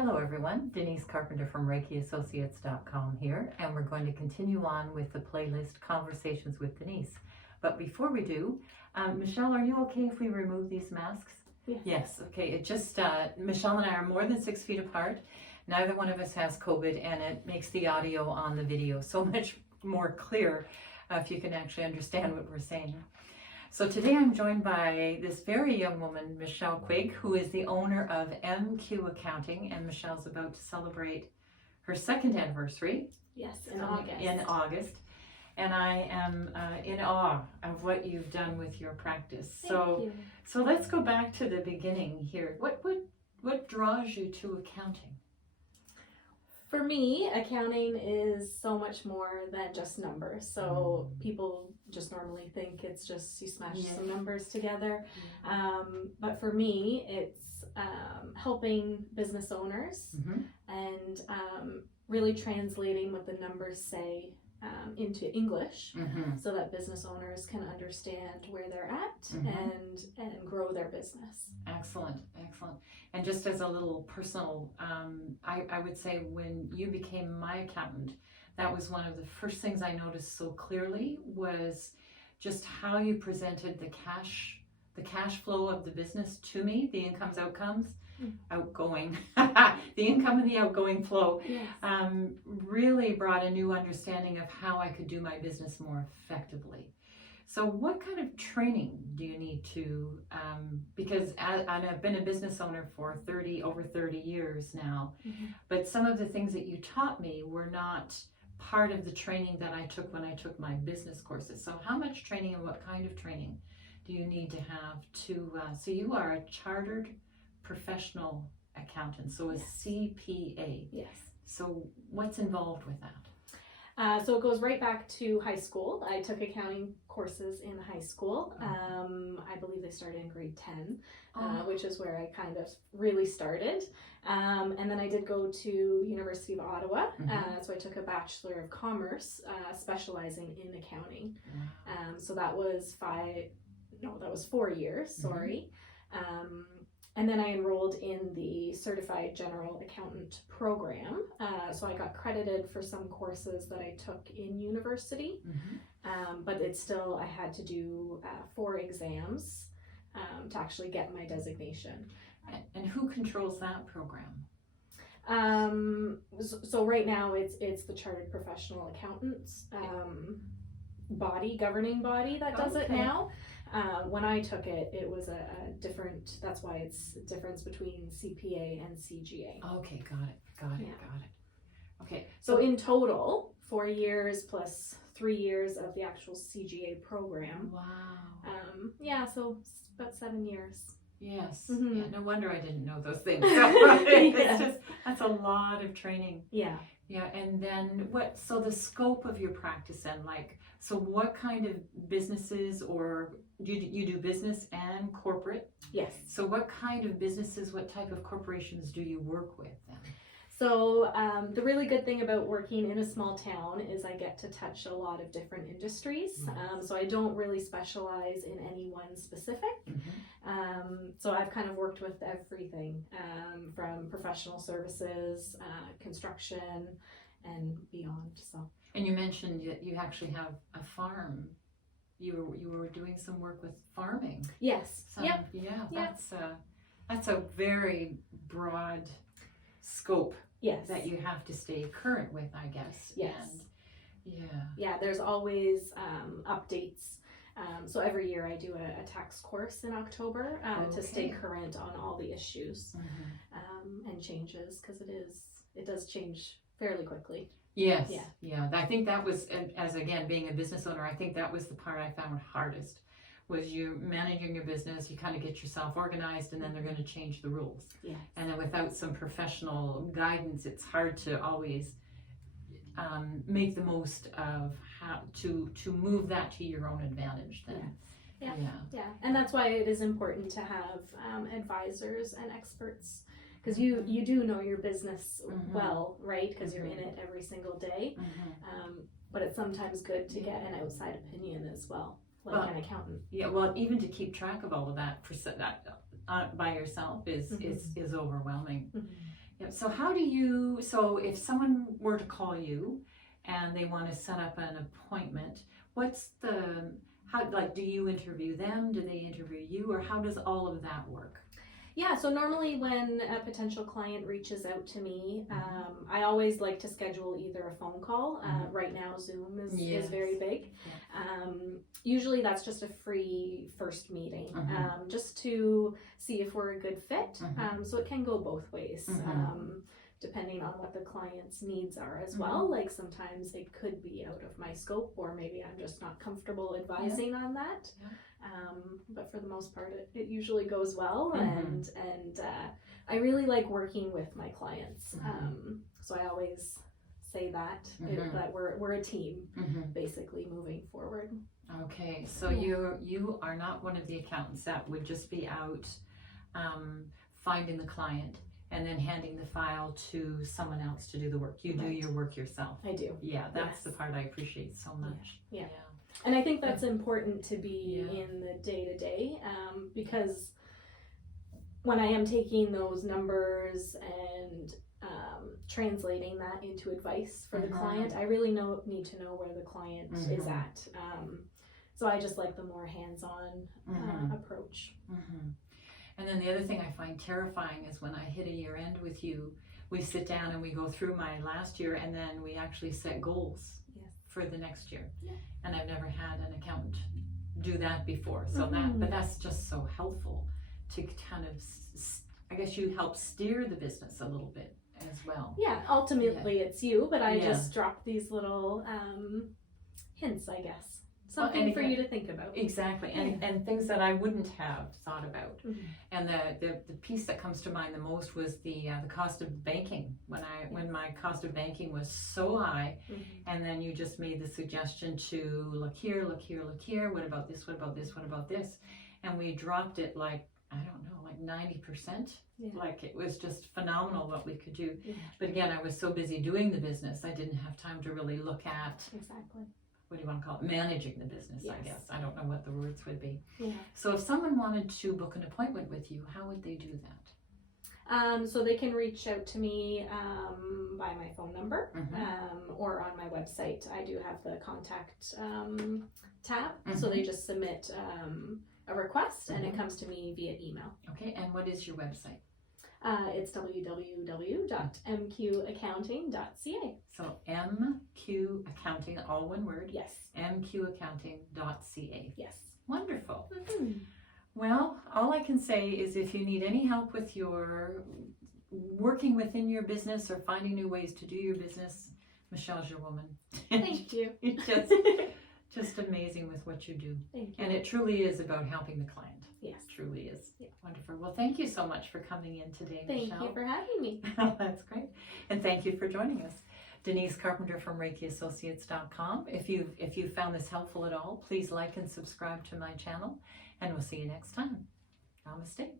Hello everyone, Denise Carpenter from ReikiAssociates.com here, and we're going to continue on with the playlist Conversations with Denise. But before we do, Michele, are you okay if we remove these masks? Yes. Yes, okay. It just, Michele and I are more than 6 feet apart. Neither one of us has COVID, and it makes the audio on the video so much more clear if you can actually understand what we're saying. So today I'm joined by this very young woman, Michele Quigg, who is the owner of MQ Accounting, and Michele's about to celebrate her second anniversary. Yes, in August. In August. And I am in awe of what you've done with your practice. Thank you. So let's go back to the beginning here. What draws you to accounting? For me, accounting is so much more than just numbers. So people just normally think it's just you smash some numbers together. But for me, it's helping business owners and really translating what the numbers say into English so that business owners can understand where they're at and grow their business. Excellent. And just as a little personal, I would say when you became my accountant, that was one of the first things I noticed so clearly was just how you presented the cash flow of the business to me, the incomes, outcomes, outgoing, the income and the outgoing flow, really brought a new understanding of how I could do my business more effectively. So what kind of training do you need to, because I've been a business owner for over 30 years now, but some of the things that you taught me were not part of the training that I took when I took my business courses. So how much training and what kind of training do you need to have to, so you are a chartered professional accountant, so a CPA. Yes. So what's involved with that? So it goes right back to high school. I took accounting courses in high school. I believe they started in grade 10, which is where I kind of really started. And then I did go to University of Ottawa. So I took a Bachelor of Commerce, specializing in accounting. So that was 4 years, sorry. And then I enrolled in the Certified General Accountant program. So I got credited for some courses that I took in university, but it's still, I had to do 4 exams to actually get my designation. And who controls that program? So right now it's the Chartered Professional Accountants governing body that does it now. When I took it, it was a different, that's why it's a difference between CPA and CGA. Okay, got it. Okay. So in total, 4 years plus 3 years of the actual CGA program. Wow. So it's about 7 years. Yes. Yeah, no wonder I didn't know those things. It's just, that's a lot of training. Yeah, and then so the scope of your practice then, so what kind of businesses, or you do business and corporate? Yes. So what kind of businesses, what type of corporations do you work with then? So the really good thing about working in a small town is I get to touch a lot of different industries. So I don't really specialize in any one specific. So I've kind of worked with everything from professional services, construction, and beyond. So. And you mentioned that you actually have a farm. You were doing some work with farming. Yes. That's a very broad scope. Yes. That you have to stay current with, I guess. Yes. And, there's always updates. So every year I do a tax course in October to stay current on all the issues and changes, because it does change fairly quickly. Yes. Yeah. I think that was, as again, being a business owner, I think that was the part I found hardest. Was you managing your business, you kind of get yourself organized, and then they're going to change the rules. Yeah. And then without some professional guidance, it's hard to always make the most of how to move that to your own advantage then. Yeah. And that's why it is important to have advisors and experts, because you do know your business well, right? Because you're in it every single day. But it's sometimes good to get an outside opinion as well. Like an accountant. Yeah, well, even to keep track of all of that by yourself is overwhelming. Yep. So if someone were to call you and they want to set up an appointment, do you interview them? Do they interview you? Or how does all of that work? Yeah, so normally when a potential client reaches out to me, I always like to schedule either a phone call. Right now, Zoom is very big. Yeah. Usually that's just a free first meeting, just to see if we're a good fit. So it can go both ways, depending on what the client's needs are as well. Like sometimes it could be out of my scope, or maybe I'm just not comfortable advising on that. Yeah. But for the most part, it usually goes well, and I really like working with my clients. So I always say that we're a team, basically moving forward. Okay, so you are not one of the accountants that would just be out finding the client and then handing the file to someone else to do the work. You do your work yourself. I do. Yeah, that's the part I appreciate so much. Yeah. And I think that's important to be in the day-to-day, because when I am taking those numbers and translating that into advice for the client, I really need to know where the client is at. So I just like the more hands-on approach. And then the other thing I find terrifying is when I hit a year end with you, we sit down and we go through my last year, and then we actually set goals for the next year. And I've never had an accountant do that before. So but that's just so helpful to kind of, I guess you help steer the business a little bit as well. Yeah, ultimately it's you, but I just drop these little hints, I guess. Something for you to think about. Exactly, and things that I wouldn't have thought about. And the piece that comes to mind the most was the cost of banking. When my cost of banking was so high, and then you just made the suggestion to look here, look here, look here. What about this? What about this? What about this? And we dropped it like 90%. Like it was just phenomenal what we could do. But again, I was so busy doing the business, I didn't have time to really look at what do you want to call it? Managing the business, I guess. I don't know what the words would be. So if someone wanted to book an appointment with you, how would they do that? So they can reach out to me by my phone number or on my website. I do have the contact tab. So they just submit a request and it comes to me via email. Okay, and what is your website? It's www.mqaccounting.ca. So MQ Accounting, all one word? Yes. mqaccounting.ca. Yes. Wonderful. Well, all I can say is if you need any help with your working within your business or finding new ways to do your business, Michelle's your woman. Thank you. Just amazing with what you do. Thank you. And it truly is about helping the client. Yes. It truly is. Yeah. Wonderful. Well, thank you so much for coming in today, Michele. Thank you for having me. That's great. And thank you for joining us. Denise Carpenter from ReikiAssociates.com. If you found this helpful at all, please like and subscribe to my channel, and we'll see you next time. Namaste.